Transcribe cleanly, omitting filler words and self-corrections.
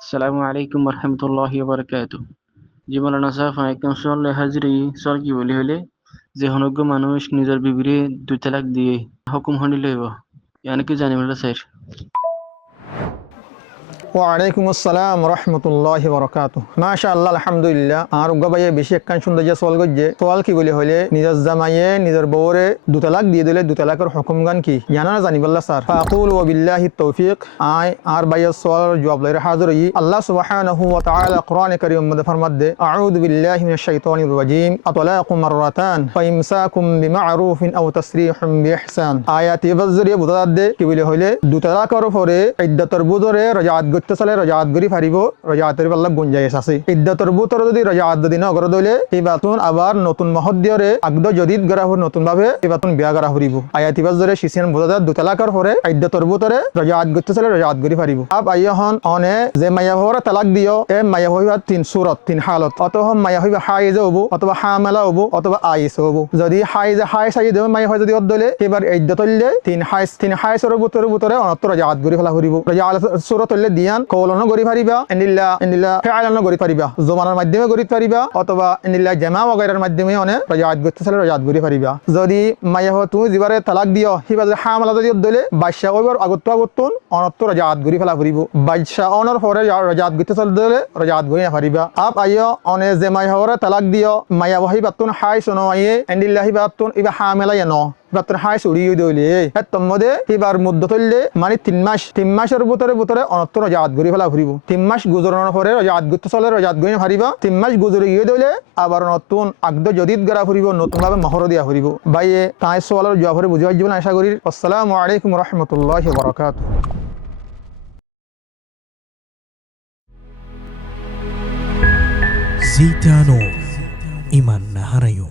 আসসালামু আলাইকুম রহমতুল্লাহি বারাকাতু। জি মাওলানা সাহেব একদম সল্লে হাজরি সল কি বলি হলে যে হনজ্ঞ মানুষ নিজের বিবিরে দুই তালাক দিয়ে হুকুম হনি লইব ইয়ানি কি জানি বলে স্যার। ওয়ালাইকুম আসসালাম রহমতুল্লাহি বরকাতু। মাশাআল্লাহ আলহামদুলিল্লাহ। আর উগ্গাবাইয়ে বেশি একখান সুন্দর যে সোয়াল গজ্জে সোয়াল কি বলি হলে নিজের জামাইয়ে নিজের বউরে দুতালাক দিয়ে দিলে দুতালাকের হুকুম গান কি জানা না জানি বললা স্যার। ফাকুল ওয়া বিল্লাহি তৌফিক। আই আর বাইয়ের সোয়াল জবাব লইরে হাজির হই। আল্লাহ সুবহানাহু ওয়া তাআলা কোরআনে কারীম মধ্যে ফরমাদে আউযু বিল্লাহি মিনাশ শাইতানির রাজীম আতলাকু মাররাতান ফাইমসাকুম বিমা'রুফিন আও তাসরিহুম বিইহসান। আয়াতি বাজরিয়ে বুঝাদে কি বলি হলে দুতালাকের পরে ইদ্দাতের বুদরে রাজাত চলে রজাত গরি ফারিব রজাতের পাল্লা গুঞ্জাইশ আছে ইদ্দাতর বুতর যদি রজাত দিন অগর দইলে এই বাতুন আবার নতুন মহদ্দিয়রে আগদ জদিদ গরা হর নতুন ভাবে এই বাতুন বিয়া করা হরিব আয়াতি বাজরে শিসিয়ান বুজাদার দুতালাকার পরে ইদ্দাতর বুতরে রজাত গতে চলে রজাত গরি ফারিব আব আইয়হন অনে যে মাইয়া হওয়ার তালাক দিও এ মাইয়া হইবা তিন সুরত তিন হালত অতঃ মাইয়া হইবা হাইজে হবো অথবা হামালা হবো অথবা আইস হবো যদি হাই সাই দেব মাইয়া হয় যদি অদলে এবার ইদ্দাতলে তিন হাইসর বুতরে অনত্র রজাত গরি ফেলা হরিব রজাত সুরত হইলে দিয়ান কওলনো গরি পারিবা এনিল্লা ফেআলানো গরি পারিবা জমানার মাধ্যমে গরি পারিবা অথবা এনিল্লা জামা ওয়াগাইরার মাধ্যমে অনে রাজাত গতে চলে রাজাত গরি পারিবা যদি মাইয়া হ তুমি জিবারে তালাক দিও হিবা যে হামালা যদি দলে বাদশা ওইবার আগতুন অনত্ব রাজাত গরি ফেলা ফুরিব বাদশা অনর পরে রাজাত গতে চলে দলে রাজাত গরি না পারিবা আপ আইও অনে যে মাইয়া হরে তালাক দিও মাইয়া ওহিবাতুন হাই সনো আইয়ে এনিল্লা হিবাতুন ইবা হামেলা ইয়ানো বাতর হাই সুড়িয়ে দইলে তম্মদে এবার মধ্যে তললে মানে 3 মাসের ভিতরে অনত্তর রাজাত গরি ফেলা ফুরিব 3 মাস গুজরানোর পরে রাজাত গতে চলে রাজাত গরি হারিবা 3 মাস গুজরে গিয়ে দইলে আবার নতুন আগদ জদিদ গরা ফুরিব নতুন ভাবে মহর দিয়া ফুরিব ভাইয়ে তাই সওয়ালের জবাব বুঝাই জীবন আশা করি। আসসালামু আলাইকুম রহমতুল্লাহি ওয়া বারাকাতুহু। জিতানো ইমান না হারাইও।